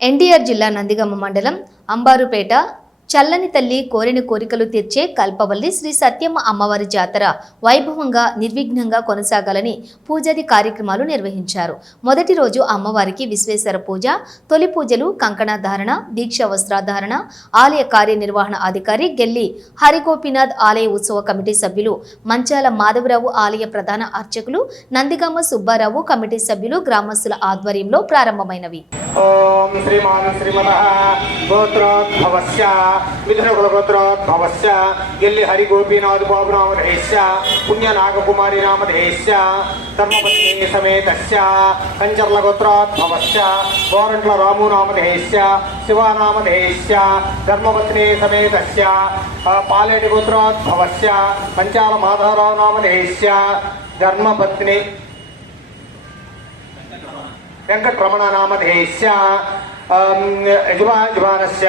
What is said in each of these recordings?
ఎన్టీఆర్ జిల్లా నందిగమ్మ మండలం అంబారుపేట. చల్లని తల్లి కోరిన కోరికలు తీర్చే కల్పవల్లి శ్రీ సత్యమ్మ అమ్మవారి జాతర వైభవంగా నిర్విఘ్నంగా కొనసాగాలని పూజాది కార్యక్రమాలు నిర్వహించారు. మొదటి రోజు అమ్మవారికి విశ్వేశ్వర పూజ తొలి పూజలు కంకణ ధారణ దీక్ష వస్త్రాధారణ ఆలయ కార్యనిర్వహణ అధికారి గెల్లి హరిగోపినాథ్ ఆలయ ఉత్సవ కమిటీ సభ్యులు మంచాల మాధవరావు ఆలయ ప్రధాన అర్చకులు నందిగామ సుబ్బారావు కమిటీ సభ్యులు గ్రామస్తుల ఆధ్వర్యంలో ప్రారంభమైనవి. ఓం శ్రీమాన్ శ్రీమత గోత్రోద్భవస్య మిథునకుల గోత్రోద్భవస్య ఎల్లి హరి గోపీనాథ్ బాబు నామధేశ్య పుణ్య నాగకుమారి నామధేశ్య ధర్మపత్ని సమేతస్య కంచర్ల గోత్రోద్భవస్య గోరంట్ల రాము నామధేశ్య శివానామధేశ్య ధర్మపత్ని సమేతస్య పాలేటి గోత్రోద్భవస్య పంచాల మాధవరావు నామధేశ్య ధర్మపత్ని వెంకటరమణ నామధేయస్య యజమానస్య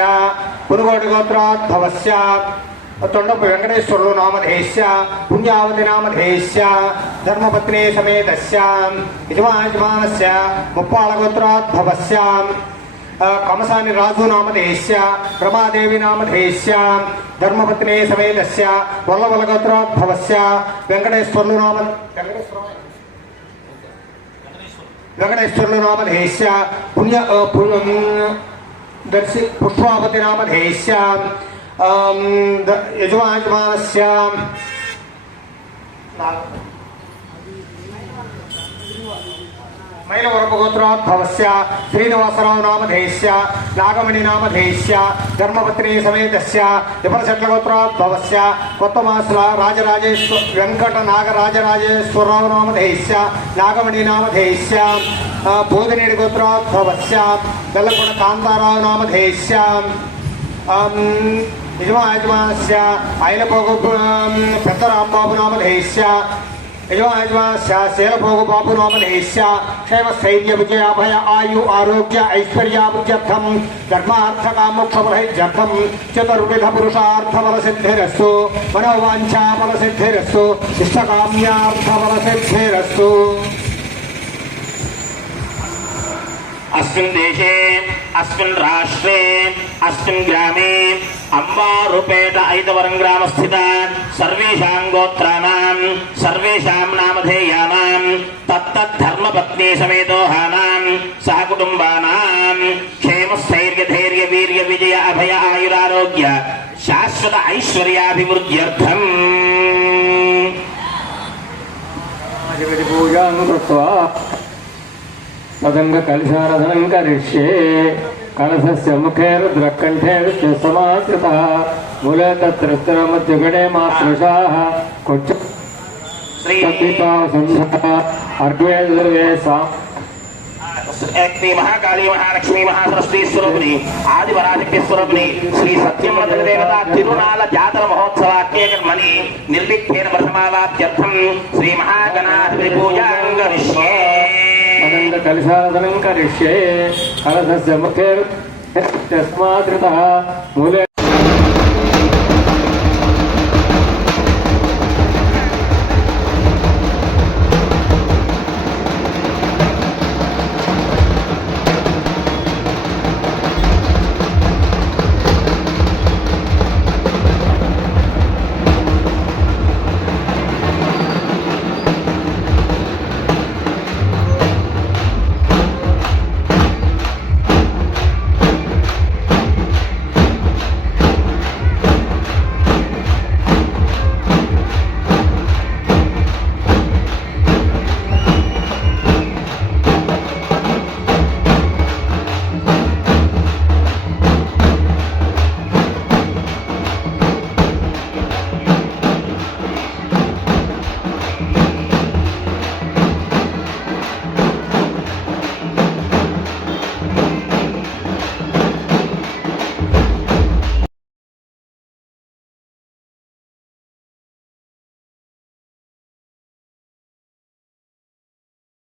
పునుగోటి గోత్రోద్భవస్య తొండపు వెంకటేశ్వరుడు నామధేయస్య పుణ్యావతి నామధేయస్య ధర్మపత్ని సమేతస్య యజమానస్య ముప్పాళ గోత్రోద్భవస్య కమసాని రాజు నామధేయస్య రమాదేవి నామధేయస్య ధర్మపత్ని సమేతస్య వల్లవల గోత్రోద్భవస్య వెంకటేశ్వరులు నామ వెంకటేశ్వర వెంకటేశ్వరుల నామధేయస్య పుణ్య దర్శి పుష్పావతి నామధేయస్య ఆం, ద- యజమానస్య మైలవరపగోత్రోద్భవస్య శ్రీనివాసరావు నామధేయస్య నాగమణి నామధేయస్య ధర్మపత్ని సమేతస్య విపరశట్లగోత్రోద్భవస్య కొత్తమాసుల రాజరాజేశ్వర వెంకట నాగరాజరాజేశ్వరరావు నామధేయస్య నాగమణి నామధేయస్య ఆ, బోధినేడి గోత్రోద్భవస్య తెల్లకొండ కాంతారావు నామధేయస్య ఆం, యజమా యజమానస్య ఐలపోగు పెద్ద రాంబాబు నామధేయస్య యజమానస్య శీలభోగు బాబు నామధేయస్య క్షేమ స్థైర్య విజయాభయ ఆయు ఆరోగ్య ఐశ్వర్యాభిత్యర్థం ధర్మార్థకామోక్షఫలైత్యర్థం చతుర్విధ పురుషార్థఫల సిద్ధిరస్సు మనోవాంఛాఫల సిద్ధిరస్సు ఇష్టకామ్యార్థఫల సిద్ధిరస్సు अस्मिन् देशे अस्मिन् राष्ट्रे अस्मिन् ग्रामे अम्बारुपेट ऐतवरं ग्रामस्थिता सर्वेषां गोत्राणां सर्वेषां नामधेयानां तत्तद्धर्मपत्नी समेतोहानां सह कुटुम्बानां क्षेमस्थैर्यधैर्य वीर्य विजय अभय आयुरारोग्य शाश्वत ऐश्वर्याभिवृद्ध्यर्थम् पूजां कृत्वा पतङ्गकलशाराधनं करिष्ये कलशस्य मुखे रुद्रकण्ठे समाश्रितः मूले तत्र स्थिरमध्यगणे मातृशाः कुच्च श्री अर्घ्वे सा शक्ति महाकाली महालक्ष्मी महासरस्वती स्वरूपिणी आदि पराशक्ति स्वरूपिणी श्री सत्यम देवता तिरुनाल जातर महोत्सवाख्ये कर्मणि निर्विघ्नेन प्रथमावाप्त्यर्थं श्री महागणाधिपति पूजां करिष्ये पतङ्गकलशाराधनं करिष्ये कलशस्य मुखे तस्मात् मूले